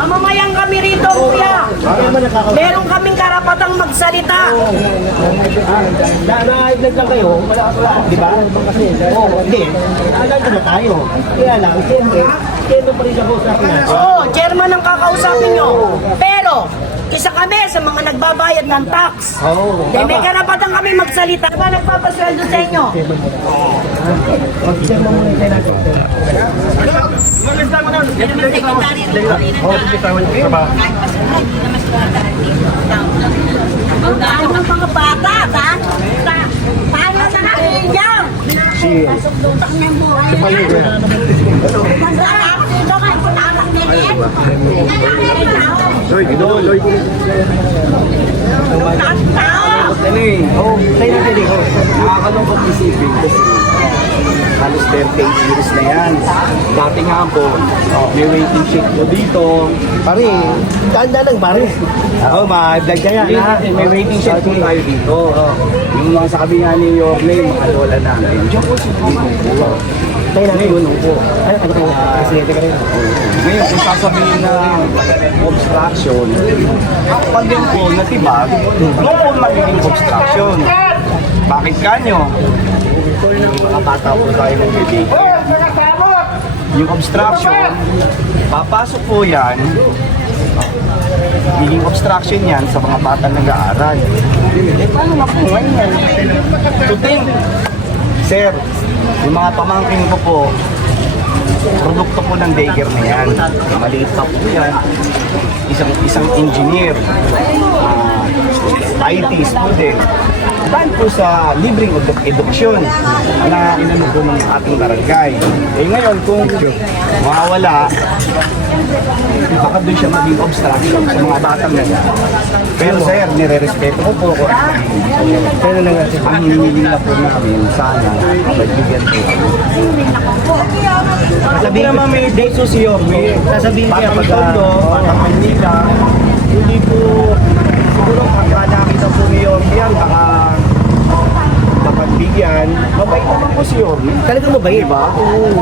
Mamamayan kami rito, kuya. Meron kaming karapatang magsalita. Na-vlog lang kayo, di ba? Kasi, hindi. Alam na tayo. Kaya lang, siyempre, pa rin ako sa akin. Oo, chairman ang kakausapin nyo. Pero, isa kami sa mga nagbabayad ng tax. May karapatan kami magsalita. Diba nagpapasweldo sa inyo? Mag-share mo muna kayo natin. Ang dami ng mga bata, paano sa nakikinyang? Pasok-lutak na yung buhay. Tayo natin dito. Nakakalungkot isipin kasi halos 38 years na yan. Dating hapon, may waiting shift ko dito. Pare, tanda lang pare. Ma-vlog ka yan ha. May waiting shift po tayo dito. Yung mga sa kabingan ni Yorme, mga lola namin. Diyan po si Tito. Tayo natin yun po. Ano kayo? Presidente ka rin. Ngayon, kung sasabihin na obstruction, pag din po natibag, doon po magiging obstruction. Bakit kanyo? Mga bata po tayo ng bibig. Yung obstruction, papasok po yan, magiging obstruction yan sa mga bata nag-aaral. Paano na po ngayon? To think, sir, yung mga pamangkin ko po, produkto po ng daycare na yan. Maliit pa po yan. Isang engineer, IT student. Dahil po sa libreng edukasyon na inano po ng ating barangay. Eh ngayon, kung mawawala, baka doon siya maging obstruction sa mga batang na yan. Pero sir, nire-respeto ko po ako. Pero lang ang hinihiling na po namin, sana, pagbigyan po. Sabi naman may date so si Yorme. Sasabihin niya pag Batang Manila, hindi po, siguro pagka nakita po ni Yorme yan, baka pagbigyan, mabait naman po si Yorme. Talagang mabait ba?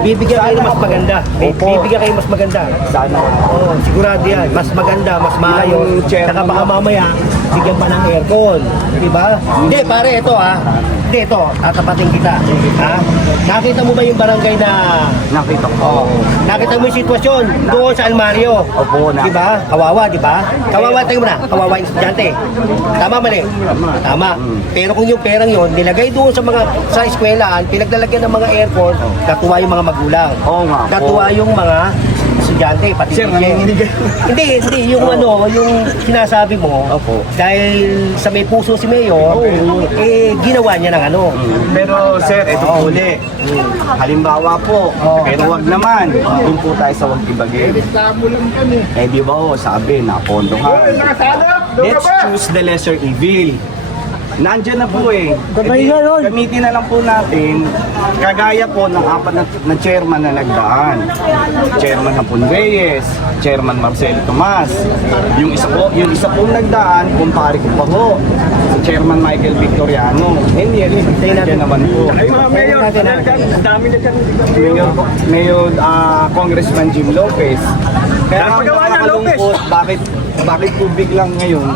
Bibigyan kayo ng mas maganda. Bibigyan kayo mas maganda. Sana. Oo, sigurado yan. Mas maganda, mas maayos. Saka baka mamaya, bigyan pa ng aircon. Diba? Hindi, pare, ito ha. Hindi, ito. Tatapatin kita. Ha? Nakita mo ba yung barangay na... Nakita ko. Nakita mo yung sitwasyon doon sa Almario? Opo, na. Diba? Kawawa, diba? Kawawa, tingnan mo na. Kawawa yung estudyante. Tama, mali? Tama. Pero kung yung perang yun, nilagay doon sa mga sa eskwelahan, pinaglalagyan ng mga aircon, natuwa yung mga magulang. Oo nga po. Natuwa yung mga estudyante, pati Sir, nanginginig. hindi, yung yung sinasabi mo, Opo. dahil sa may puso si Mayor, ginawa niya ng ano. Pero sir, ito huli. Halimbawa po, pero wag naman. Doon po tayo sa wag ibagay. Eh di ba ho, sabi, napondohan. Let's choose the lesser evil. Nandiyan na po eh. Gamitin na lang po natin, kagaya po ng apat na chairman na nagdaan. Chairman Hapon Reyes, Chairman Marcelo Tomas. Yung isa pong nagdaan, kumpare ko pa ho, si Chairman Michael Victoriano. And yan, nandiyan naman po. Mayor, Mayor Congressman Jim Lopez. Kaya ang nakakalungkot, bakit po biglang ngayon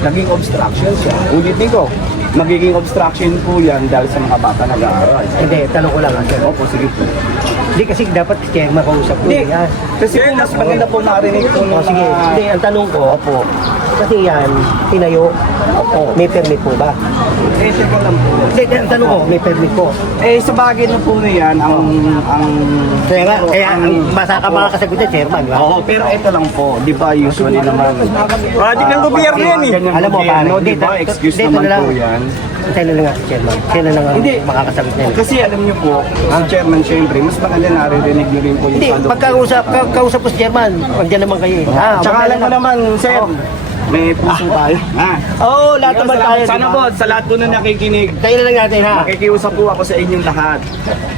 naging obstruction siya. Ulitin ko, magiging obstruction po yan dahil sa mga bata nag-aaral. Hindi, tanong ko lang. Sir. Opo, sige po. Hindi kasi dapat chairman kausap ko. Hindi, kasi po mas maganda po marinig po ng Sige, hindi, ang tanong ko, Opo. kasi yan, tinayo, may permit po ba? Eh, teka lang po. Hindi, ang tanong ko, may permit po. Eh, sa bagay na po na yan, ang Kaya basta ka makakasagot na chairman, di ba? Oo, pero ito lang po, di ba usually naman. Project ng gobyerno yan eh. Alam mo, pare, di ba, excuse dito naman na lang. po yan. Tayo na lang ang chairman. Sino lang ang Hindi. makakasagot na yun? Kasi alam niyo po, ang chairman syempre, mas maganda naririnig niyo rin po yung Hindi, pagkausap ko si chairman, nandiyan naman kayo. Tsaka alam mo naman, sir, may puso tayo. Oo, lahat naman tayo. Sana po, sa lahat po na nakikinig, Tayo na lang natin ha. makikiusap po ako sa inyong lahat.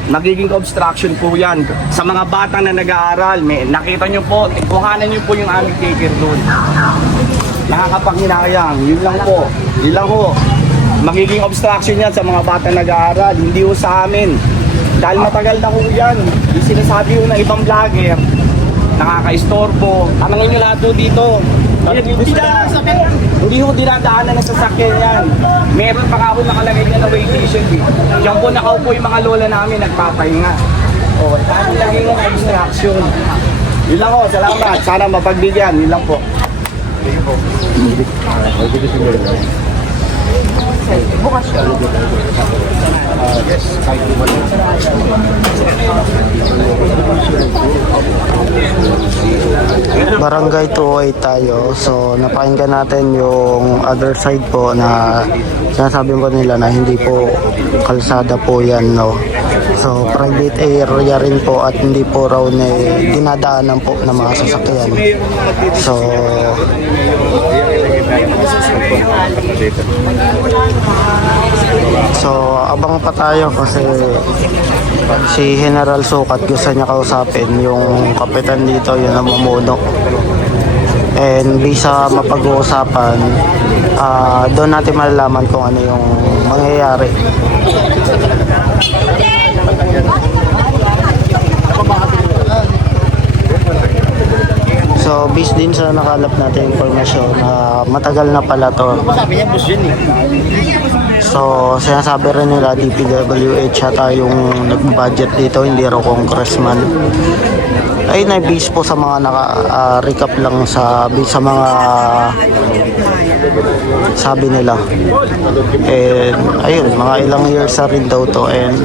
Magiging obstruction po yan. Sa mga bata na nag-aaral, nakita nyo po, kuhanan nyo po yung aming daycare doon. Nakakapanghinayang, yun lang po. Yun lang po. Magiging obstruction yan sa mga bata nag-aaral, hindi po sa amin. Dahil matagal na po yan. Yung sinasabi ko ng ibang vlogger, nakaka-istorbo. Tanangin nyo lahat po dito. Hindi ko dinadaanan ng sasakyan yan. Meron pa ako nakalagay na waiting shed eh. Diyan po nakaupo yung mga lola namin nagpapahinga. O, tapos lagi mo na instruction. Yun lang po, salamat. Sana mapagbigyan. Yun lang po. Barangay 208 tayo. So napakinggan natin yung other side po na sinasabi po nila na hindi po kalsada po yan, no. So private area rin po at hindi po raw na dinadaanan po ng mga sasakyan. So abang pa tayo kasi si General Sukat gusto niya kausapin yung kapitan dito, yung namumuno. And bisa mapag-uusapan, doon natin malalaman kung ano yung mangyayari. So, based din sa nakalap natin informasyon na matagal na pala to. So, sinasabi rin nila DPWH ata yung nag-budget dito, hindi raw congressman. Ay, na-base po sa mga naka-recap lang sa mga sabi nila. And ayun, mga ilang years na rin daw to, and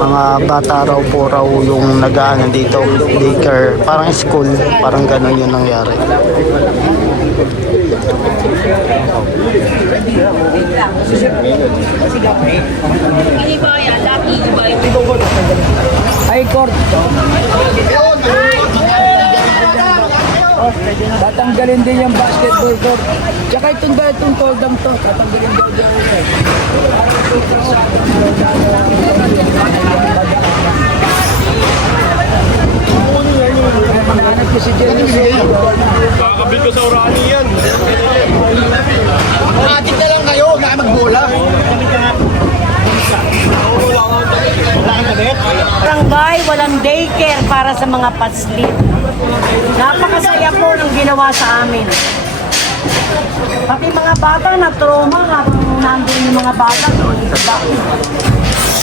mga bata raw po raw yung nag-aano dito, daycare, parang school, parang gano'n yung nangyari. Ay, court. Tatanggalin din yung basketball court. Tsaka itong toldam to. Tatanggalin din yung Manganap ko si Jenny. Kakabit ko sa urani yan. Matik na lang kayo, huwag na magbola. Barangay, walang daycare para sa mga paslit. Napakasaya po ng ginawa sa amin. Pati mga bata na trauma habang nandun yung mga bata.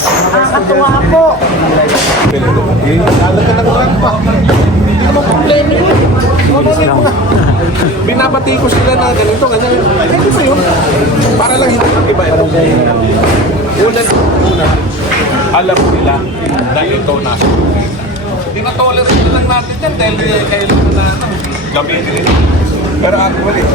Nakakatuwa po. Binabati ko sila na ganito, ganyan. Pwede ba yun? Para lang hindi iba. Una, alam nila na ito na. Tinatolerate na lang natin yan dahil kailangan na gamitin. Pero actually,